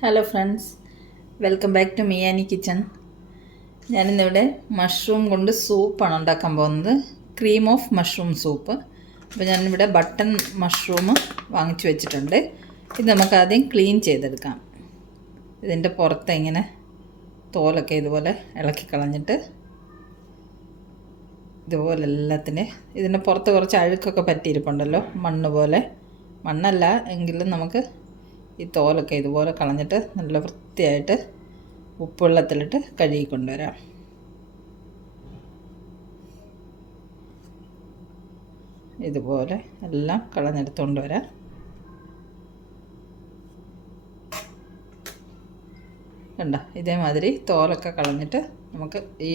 Hello friends, welcome back to Miyani kitchen. ഞാനിന്നിവിടെ mushroom കൊണ്ട് സൂപ്പാണ് ഉണ്ടാക്കാൻ പോകുന്നത്. Cream of mushroom soup. അപ്പോൾ ഞാനിവിടെ ബട്ടൺ മഷ്റൂം വാങ്ങിച്ചു വെച്ചിട്ടുണ്ട്. ഇത് നമുക്കാദ്യം ക്ലീൻ ചെയ്തെടുക്കാം. ഇതിൻ്റെ പുറത്ത് ഇങ്ങനെ തോലൊക്കെ ഇതുപോലെ ഇളക്കി കളഞ്ഞിട്ട് ഇതുപോലെ എല്ലാത്തിൻ്റെ ഇതിൻ്റെ പുറത്ത് കുറച്ച് അഴുക്കൊക്കെ പറ്റിയിരിപ്പുണ്ടല്ലോ, മണ്ണ് പോലെ. മണ്ണല്ല എങ്കിലും നമുക്ക് ഈ തോലൊക്കെ ഇതുപോലെ കളഞ്ഞിട്ട് നല്ല വൃത്തിയായിട്ട് ഉപ്പുവെള്ളത്തിലിട്ട് കഴുകി കൊണ്ടുവരാം. ഇതുപോലെ എല്ലാം കളഞ്ഞെടുത്ത് കൊണ്ടുവരാം. കണ്ടോ, ഇതേമാതിരി തോലൊക്കെ കളഞ്ഞിട്ട് നമുക്ക് ഈ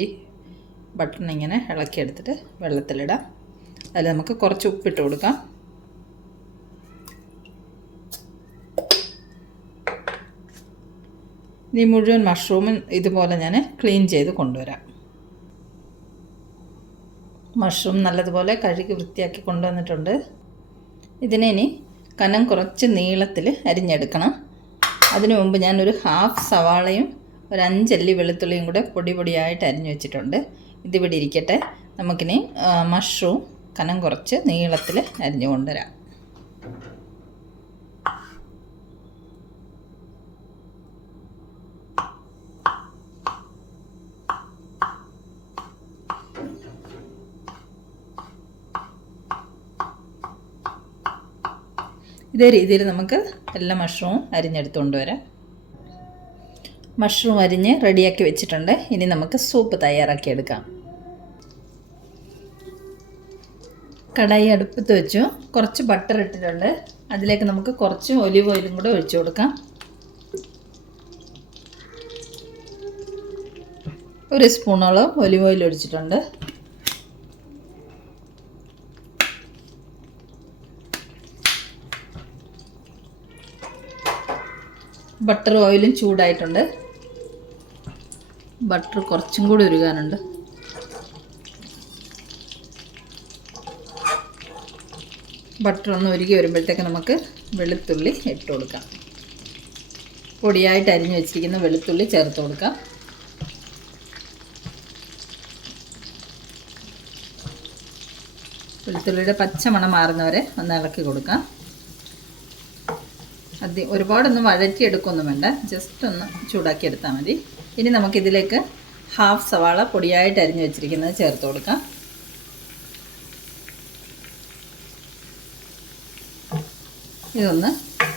ബട്ടൺ ഇങ്ങനെ ഇളക്കിയെടുത്തിട്ട് വെള്ളത്തിലിടാം. അതിൽ നമുക്ക് കുറച്ച് ഉപ്പിട്ട് കൊടുക്കാം. ഈ മുഴുവൻ മഷ്റൂമും ഇതുപോലെ ഞാൻ ക്ലീൻ ചെയ്ത് കൊണ്ടുവരാം. മഷ്റൂം നല്ലതുപോലെ കഴുകി വൃത്തിയാക്കി കൊണ്ടുവന്നിട്ടുണ്ട്. ഇതിനെ ഇനി കനം കുറച്ച് നീളത്തിൽ അരിഞ്ഞെടുക്കണം. അതിനു മുമ്പ് ഞാനൊരു ഹാഫ് സവാളയും ഒരു 5 അല്ലി വെളുത്തുള്ളിയും കൂടെ പൊടി പൊടിയായിട്ട് അരിഞ്ഞു വെച്ചിട്ടുണ്ട്. ഇതിവിടെ ഇരിക്കട്ടെ. നമുക്കിനി മഷ്റൂം കനം കുറച്ച് നീളത്തിൽ അരിഞ്ഞു കൊണ്ടുവരാം. ഇതേ രീതിയിൽ നമുക്ക് എല്ലാ മഷ്റൂമും അരിഞ്ഞെടുത്തുകൊണ്ട് വരാം. മഷ്റൂം അരിഞ്ഞ് റെഡിയാക്കി വെച്ചിട്ടുണ്ട്. ഇനി നമുക്ക് സൂപ്പ് തയ്യാറാക്കിയെടുക്കാം. കടായി അടുപ്പത്ത് വെച്ചു. കുറച്ച് ബട്ടർ ഇട്ടിട്ടുണ്ട്. അതിലേക്ക് നമുക്ക് കുറച്ച് ഒലിവ് ഓയിലും കൂടെ ഒഴിച്ചു കൊടുക്കാം. 1 സ്പൂണോളം ഒലിവ് ഓയിൽ ഒഴിച്ചിട്ടുണ്ട്. ബട്ടർ ഓയിലും ചൂടായിട്ടുണ്ട്. ബട്ടർ കുറച്ചും കൂടി ഉരുകാനുണ്ട്. ബട്ടർ ഒന്ന് ഉരുകി വരുമ്പോഴത്തേക്ക് നമുക്ക് വെളുത്തുള്ളി ഇട്ട് കൊടുക്കാം. പൊടിയായിട്ട് അരിഞ്ഞു വെച്ചിരിക്കുന്ന വെളുത്തുള്ളി ചേർത്ത് കൊടുക്കാം. വെളുത്തുള്ളിയുടെ പച്ചമണം മാറുന്നവരെ ഒന്ന് ഇളക്കി കൊടുക്കാം. ഒരുപാടൊന്നും വഴറ്റിയെടുക്കൊന്നും വേണ്ട, ജസ്റ്റ് ഒന്ന് ചൂടാക്കി എടുത്താൽ മതി. ഇനി നമുക്കിതിലേക്ക് ഹാഫ് സവാള പൊടിയായിട്ട് അരിഞ്ഞു വെച്ചിരിക്കുന്നത് ചേർത്ത് കൊടുക്കാം. ഇതൊന്ന്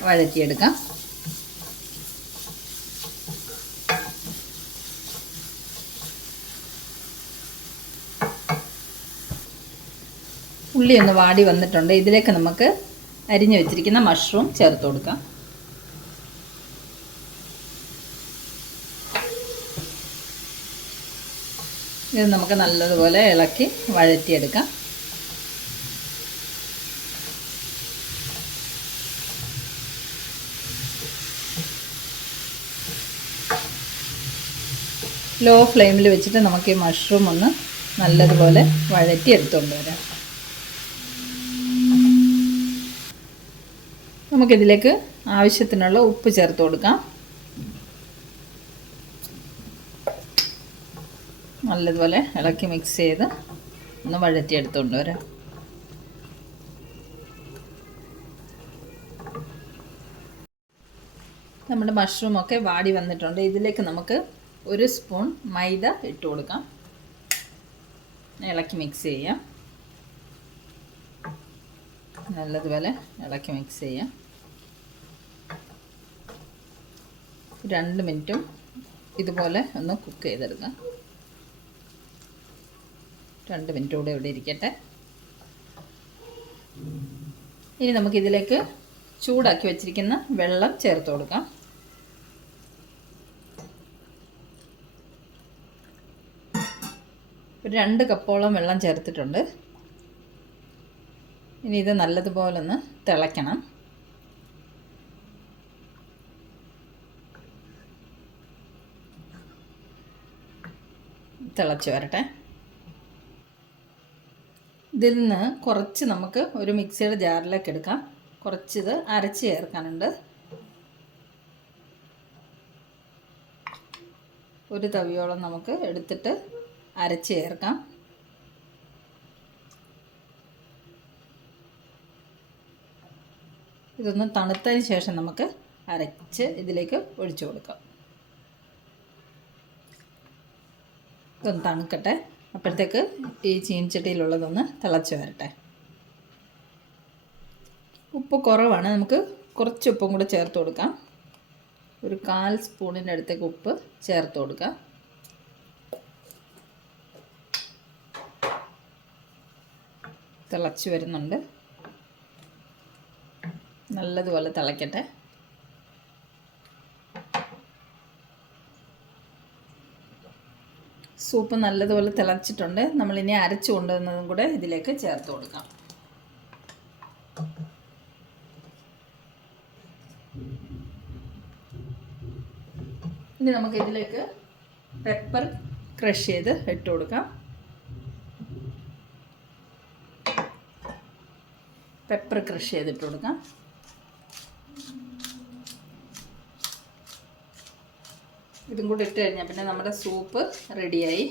വഴറ്റിയെടുക്കാം. ഉള്ളി ഒന്ന് വാടി വന്നിട്ടുണ്ട്. ഇതിലേക്ക് നമുക്ക് അരിഞ്ഞു വെച്ചിരിക്കുന്ന മഷ്റൂം ചേർത്ത് കൊടുക്കാം. ഇത് നമുക്ക് നല്ലതുപോലെ ഇളക്കി വഴറ്റിയെടുക്കാം. ലോ ഫ്ലെയിമിൽ വെച്ചിട്ട് നമുക്ക് ഈ മഷ്റൂം ഒന്ന് നല്ലതുപോലെ വഴറ്റി എടുത്തുകൊണ്ട് വരാം. നമുക്കിതിലേക്ക് ആവശ്യത്തിനുള്ള ഉപ്പ് ചേർത്ത് കൊടുക്കാം. നല്ലതുപോലെ ഇളക്കി മിക്സ് ചെയ്ത് ഒന്ന് വഴറ്റിയെടുത്തുകൊണ്ട് വരാം. നമ്മുടെ മഷ്റൂമൊക്കെ വാടി വന്നിട്ടുണ്ട്. ഇതിലേക്ക് നമുക്ക് 1 സ്പൂൺ മൈദ ഇട്ട് കൊടുക്കാം. ഇളക്കി മിക്സ് ചെയ്യാം. നല്ലതുപോലെ ഇളക്കി മിക്സ് ചെയ്യാം. 2 മിനിറ്റും ഇതുപോലെ ഒന്ന് കുക്ക് ചെയ്തെടുക്കാം. 2 മിനിറ്റ് കൂടെ ഇവിടെ ഇരിക്കട്ടെ. ഇനി നമുക്കിതിലേക്ക് ചൂടാക്കി വെച്ചിരിക്കുന്ന വെള്ളം ചേർത്ത് കൊടുക്കാം. ഒരു 2 കപ്പോളം വെള്ളം ചേർത്തിട്ടുണ്ട്. ഇനി ഇത് നല്ലതുപോലെ ഒന്ന് തിളയ്ക്കണം. തിളച്ച് വരട്ടെ. ഇതിൽ നിന്ന് കുറച്ച് നമുക്ക് ഒരു മിക്സിയുടെ ജാറിലേക്ക് എടുക്കാം. കുറച്ചിത് അരച്ച് ചേർക്കാനുണ്ട്. ഒരു തവിയോളം നമുക്ക് എടുത്തിട്ട് അരച്ച് ചേർക്കാം. ഇതൊന്ന് തണുത്തതിന് ശേഷം നമുക്ക് അരച്ച് ഇതിലേക്ക് ഒഴിച്ചു കൊടുക്കാം. ഇതൊന്ന് തണുക്കട്ടെ. അപ്പോഴത്തേക്ക് ഈ ചീനച്ചട്ടിയിലുള്ളതൊന്ന് തിളച്ച് വരട്ടെ. ഉപ്പ് കുറവാണ്, നമുക്ക് കുറച്ച് ഉപ്പും കൂടെ ചേർത്ത് കൊടുക്കാം. ഒരു 1/4 സ്പൂണിൻ്റെ അടുത്തേക്ക് ഉപ്പ് ചേർത്ത് കൊടുക്കാം. തിളച്ച് വരുന്നുണ്ട്, നല്ലതുപോലെ തിളയ്ക്കട്ടെ. സൂപ്പ് നല്ലതുപോലെ തിളച്ചിട്ടുണ്ട്. നമ്മളിനി അരച്ചു കൊണ്ടുവന്നതും കൂടെ ഇതിലേക്ക് ചേർത്ത് കൊടുക്കാം. ഇനി നമുക്ക് ഇതിലേക്ക് പെപ്പർ ക്രഷ് ചെയ്ത് ഇട്ട് കൊടുക്കാം. പെപ്പർ ക്രഷ് ചെയ്തിട്ട് കൊടുക്കാം. ഇതും കൂടി ഇട്ട് കഴിഞ്ഞാൽ പിന്നെ നമ്മുടെ സൂപ്പ് റെഡിയായി.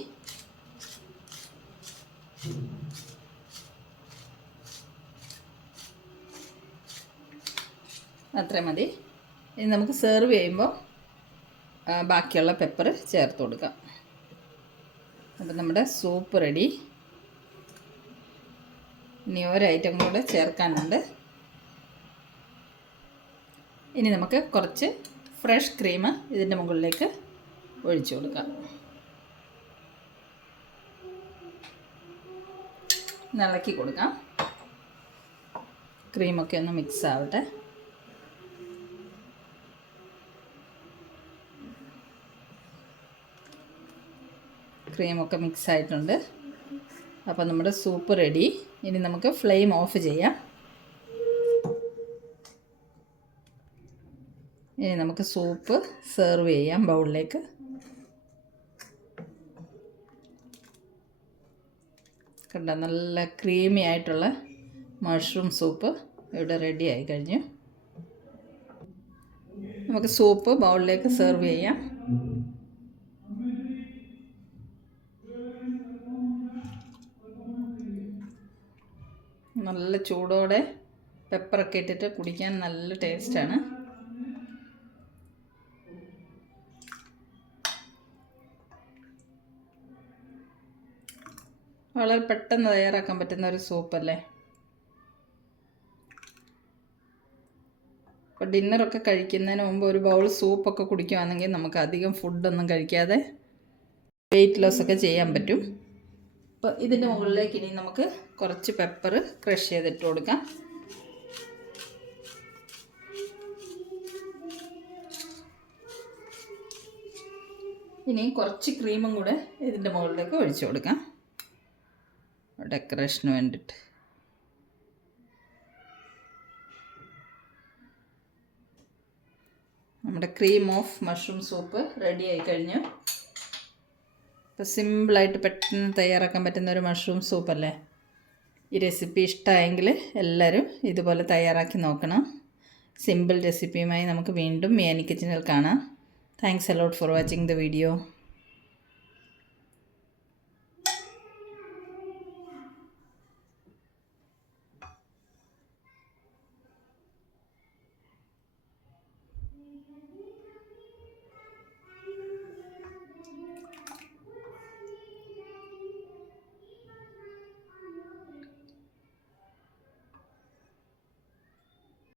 അത്രയും മതി. ഇനി നമുക്ക് സെർവ് ചെയ്യുമ്പോൾ ബാക്കിയുള്ള പെപ്പർ ചേർത്ത് കൊടുക്കാം. അപ്പം നമ്മുടെ സൂപ്പ് റെഡി. ഇനി ഒരു ഐറ്റം കൂടെ ചേർക്കാനുണ്ട്. ഇനി നമുക്ക് കുറച്ച് ഫ്രഷ് ക്രീം ഇതിൻ്റെ മുകളിലേക്ക് ഒഴിച്ചു കൊടുക്കാം. ഇളക്കി കൊടുക്കാം. ക്രീമൊക്കെ ഒന്ന് മിക്സ് ആവട്ടെ. ക്രീമൊക്കെ മിക്സ് ആയിട്ടുണ്ട്. അപ്പോൾ നമ്മുടെ സൂപ്പ് റെഡി. ഇനി നമുക്ക് ഫ്ലെയിം ഓഫ് ചെയ്യാം. ഇനി നമുക്ക് സൂപ്പ് സെർവ് ചെയ്യാം ബൗളിലേക്ക്. കണ്ട, നല്ല ക്രീമി ആയിട്ടുള്ള മഷ്റൂം സൂപ്പ് ഇവിടെ റെഡി ആയി കഴിഞ്ഞു. നമുക്ക് സൂപ്പ് ബൗളിലേക്ക് സെർവ് ചെയ്യാം. നല്ല ചൂടോടെ പെപ്പറൊക്കെ ഇട്ടിട്ട് കുടിക്കാൻ നല്ല ടേസ്റ്റാണ്. വളരെ പെട്ടെന്ന് തയ്യാറാക്കാൻ പറ്റുന്ന ഒരു സൂപ്പല്ലേ. അപ്പോൾ ഡിന്നറൊക്കെ കഴിക്കുന്നതിന് മുമ്പ് ഒരു ബൗൾ സൂപ്പൊക്കെ കുടിക്കുകയാണെങ്കിൽ നമുക്ക് അധികം ഫുഡൊന്നും കഴിക്കാതെ വെയിറ്റ് ലോസൊക്കെ ചെയ്യാൻ പറ്റും. അപ്പോൾ ഇതിൻ്റെ മുകളിലേക്ക് ഇനി നമുക്ക് കുറച്ച് പെപ്പർ ക്രഷ് ചെയ്തിട്ട് കൊടുക്കാം. ഇനി കുറച്ച് ക്രീമും കൂടെ ഇതിൻ്റെ മുകളിലേക്ക് ഒഴിച്ചു കൊടുക്കാം ഡെക്കറേഷന് വേണ്ടിയിട്ട്. നമ്മുടെ cream of mushroom soup ready ആയി കഴിഞ്ഞു. ഇപ്പോൾ സിമ്പിളായിട്ട് പെട്ടെന്ന് തയ്യാറാക്കാൻ പറ്റുന്ന ഒരു മഷ്റൂം സൂപ്പല്ലേ. ഈ റെസിപ്പി ഇഷ്ടമായെങ്കിൽ എല്ലാവരും ഇതുപോലെ തയ്യാറാക്കി നോക്കണം. സിമ്പിൾ റെസിപ്പിയുമായി നമുക്ക് വീണ്ടും മിയാനി കിച്ചണിൽ കാണാം. Thanks a lot for watching the video.